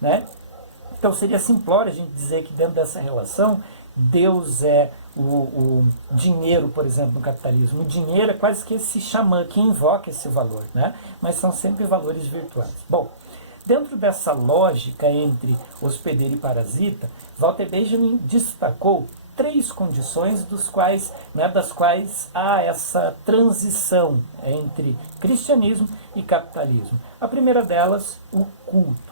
Né? Então seria simplório a gente dizer que dentro dessa relação Deus é o dinheiro, por exemplo, no capitalismo. O dinheiro é quase que esse xamã que invoca esse valor, né? Mas são sempre valores virtuais. Bom, dentro dessa lógica entre hospedeiro e parasita, Walter Benjamin destacou 3 condições das quais há essa transição entre cristianismo e capitalismo. A primeira delas, o culto.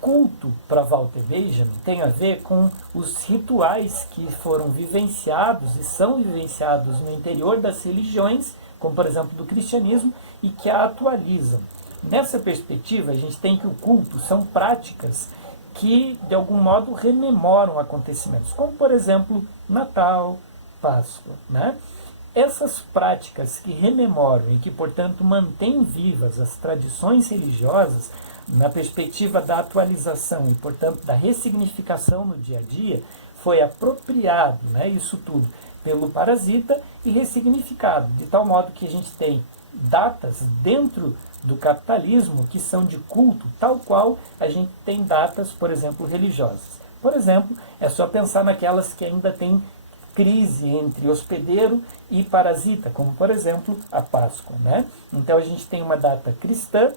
Culto, para Walter Benjamin, tem a ver com os rituais que foram vivenciados e são vivenciados no interior das religiões, como por exemplo do cristianismo, e que a atualizam. Nessa perspectiva, a gente tem que o culto são práticas que, de algum modo, rememoram acontecimentos, como por exemplo Natal, Páscoa, né? Essas práticas que rememoram e que, portanto, mantêm vivas as tradições religiosas, na perspectiva da atualização e, portanto, da ressignificação no dia a dia, foi apropriado, né, isso tudo, pelo parasita e ressignificado, de tal modo que a gente tem datas dentro do capitalismo que são de culto, tal qual a gente tem datas, por exemplo, religiosas. Por exemplo, é só pensar naquelas que ainda têm crise entre hospedeiro e parasita, como, por exemplo, a Páscoa, né? Então, a gente tem uma data cristã,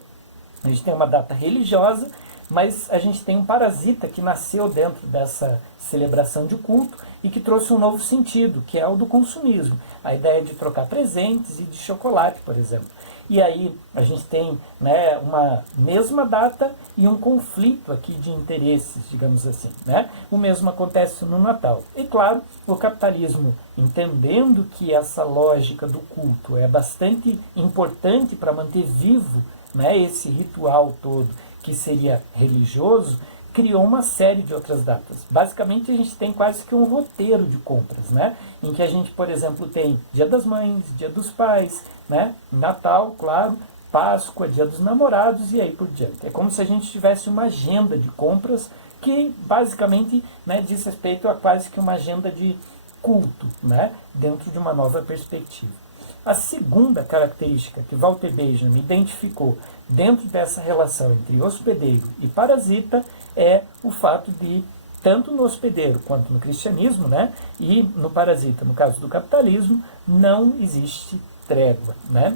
a gente tem uma data religiosa, mas a gente tem um parasita que nasceu dentro dessa celebração de culto e que trouxe um novo sentido, que é o do consumismo. A ideia de trocar presentes e de chocolate, por exemplo. E aí a gente tem, né, uma mesma data e um conflito aqui de interesses, digamos assim, né? O mesmo acontece no Natal. E claro, o capitalismo, entendendo que essa lógica do culto é bastante importante para manter vivo, né, esse ritual todo que seria religioso, criou uma série de outras datas. Basicamente, a gente tem quase que um roteiro de compras, né? Em que a gente, por exemplo, tem Dia das Mães, Dia dos Pais, né? Natal, claro, Páscoa, Dia dos Namorados e aí por diante. É como se a gente tivesse uma agenda de compras que, basicamente, né, diz respeito a quase que uma agenda de culto, né? Dentro de uma nova perspectiva. A segunda característica que Walter Benjamin identificou dentro dessa relação entre hospedeiro e parasita é o fato de, tanto no hospedeiro quanto no cristianismo, né, e no parasita, no caso do capitalismo, não existe trégua, né?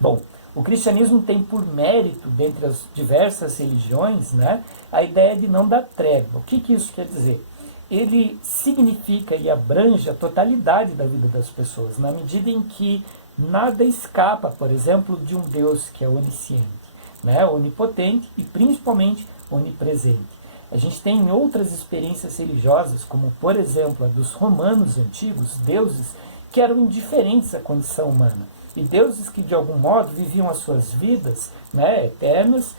Bom, o cristianismo tem por mérito, dentre as diversas religiões, né, a ideia de não dar trégua. O que isso quer dizer? Ele significa e abrange a totalidade da vida das pessoas, na medida em que nada escapa, por exemplo, de um Deus que é onisciente, né, onipotente e principalmente onipresente. A gente tem outras experiências religiosas, como por exemplo a dos romanos antigos, deuses que eram indiferentes à condição humana, e deuses que de algum modo viviam as suas vidas, né, eternas,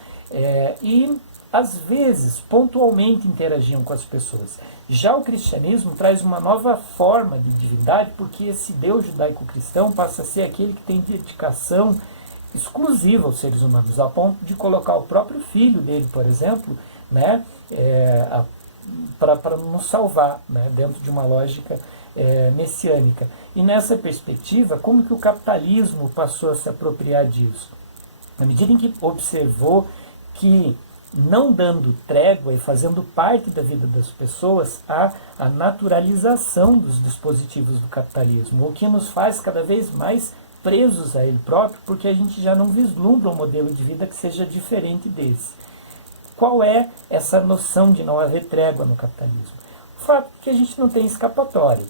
e às vezes, pontualmente interagiam com as pessoas. Já o cristianismo traz uma nova forma de divindade, porque esse Deus judaico-cristão passa a ser aquele que tem dedicação exclusiva aos seres humanos, a ponto de colocar o próprio filho dele, por exemplo, né, para nos salvar, né, dentro de uma lógica messiânica. E nessa perspectiva, como que o capitalismo passou a se apropriar disso? Na medida em que observou que, não dando trégua e fazendo parte da vida das pessoas, há a naturalização dos dispositivos do capitalismo, o que nos faz cada vez mais presos a ele próprio, porque a gente já não vislumbra um modelo de vida que seja diferente desse. Qual é essa noção de não haver trégua no capitalismo? O fato é que a gente não tem escapatória.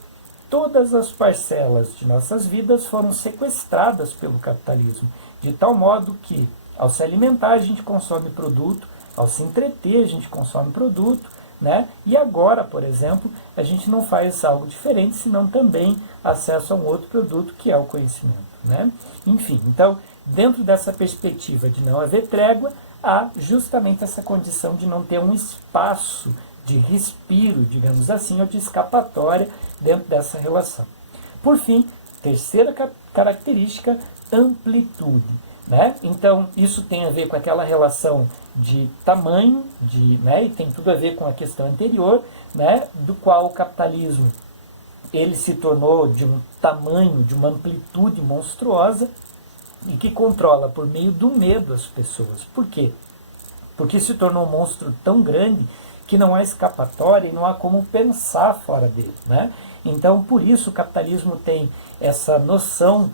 Todas as parcelas de nossas vidas foram sequestradas pelo capitalismo, de tal modo que, ao se alimentar, a gente consome produto, ao se entreter, a gente consome produto, né? E agora, por exemplo, a gente não faz algo diferente, senão também acesso a um outro produto, que é o conhecimento, né? Enfim, então, dentro dessa perspectiva de não haver trégua, há justamente essa condição de não ter um espaço de respiro, digamos assim, ou de escapatória dentro dessa relação. Por fim, terceira característica, amplitude. Né? Então, isso tem a ver com aquela relação de tamanho, né? E tem tudo a ver com a questão anterior, né? Do qual o capitalismo ele se tornou de um tamanho, de uma amplitude monstruosa, e que controla por meio do medo as pessoas. Por quê? Porque se tornou um monstro tão grande que não há escapatória e não há como pensar fora dele, né? Então, por isso, o capitalismo tem essa noção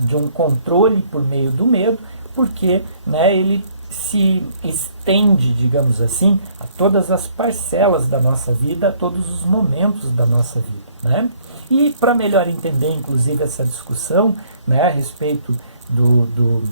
de um controle por meio do medo, porque, né, ele se estende, digamos assim, a todas as parcelas da nossa vida, a todos os momentos da nossa vida, né? E para melhor entender, inclusive, essa discussão, né, a respeito do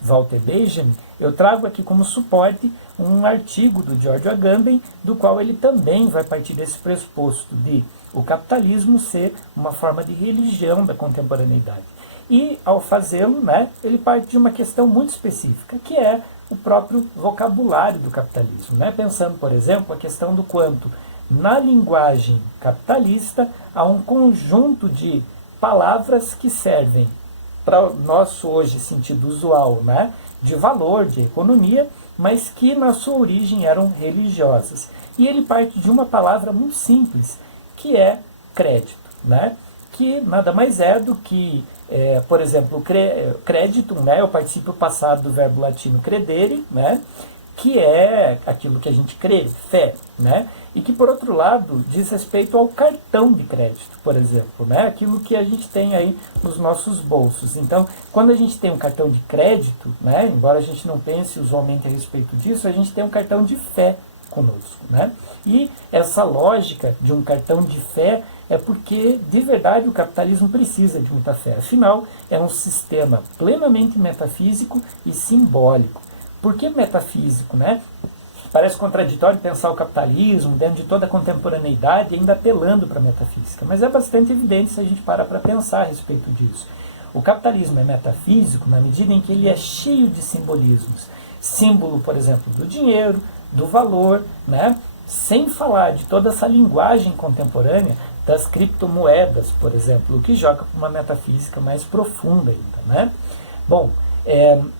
Walter Benjamin, eu trago aqui como suporte um artigo do George Agamben, do qual ele também vai partir desse pressuposto de o capitalismo ser uma forma de religião da contemporaneidade. E, ao fazê-lo, né, ele parte de uma questão muito específica, que é o próprio vocabulário do capitalismo, né? Pensando, por exemplo, a questão do quanto, na linguagem capitalista, há um conjunto de palavras que servem para o nosso hoje sentido usual, né, de valor, de economia, mas que na sua origem eram religiosas. E ele parte de uma palavra muito simples, que é crédito, né, que nada mais é do que, por exemplo, crédito, né, é o particípio passado do verbo latino credere, né, que é aquilo que a gente crê, fé, né? E que, por outro lado, diz respeito ao cartão de crédito, por exemplo, né? Aquilo que a gente tem aí nos nossos bolsos. Então, quando a gente tem um cartão de crédito, né, embora a gente não pense usualmente a respeito disso, a gente tem um cartão de fé conosco, né? E essa lógica de um cartão de fé é porque, de verdade, o capitalismo precisa de muita fé. Afinal, é um sistema plenamente metafísico e simbólico. Por que metafísico, né? Parece contraditório pensar o capitalismo dentro de toda a contemporaneidade ainda apelando para a metafísica, mas é bastante evidente se a gente para pensar a respeito disso. O capitalismo é metafísico na medida em que ele é cheio de simbolismos. Símbolo, por exemplo, do dinheiro, do valor, né? Sem falar de toda essa linguagem contemporânea das criptomoedas, por exemplo, o que joga para uma metafísica mais profunda ainda, né? Bom,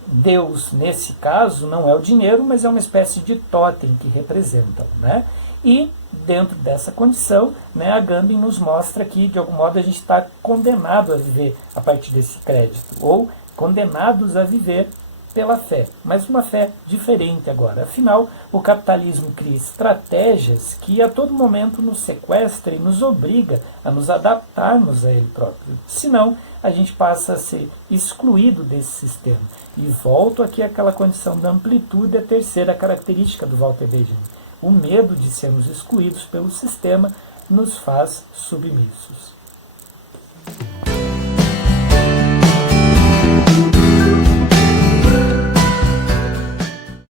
Deus, nesse caso, não é o dinheiro, mas é uma espécie de totem que representa, né? E, dentro dessa condição, né, Agamben nos mostra que, de algum modo, a gente está condenado a viver a partir desse crédito, ou condenados a viver pela fé, mas uma fé diferente agora. Afinal, o capitalismo cria estratégias que a todo momento nos sequestra e nos obriga a nos adaptarmos a ele próprio. Senão, a gente passa a ser excluído desse sistema. E volto aqui àquela condição da amplitude, a terceira característica do Walter Benjamin. O medo de sermos excluídos pelo sistema nos faz submissos.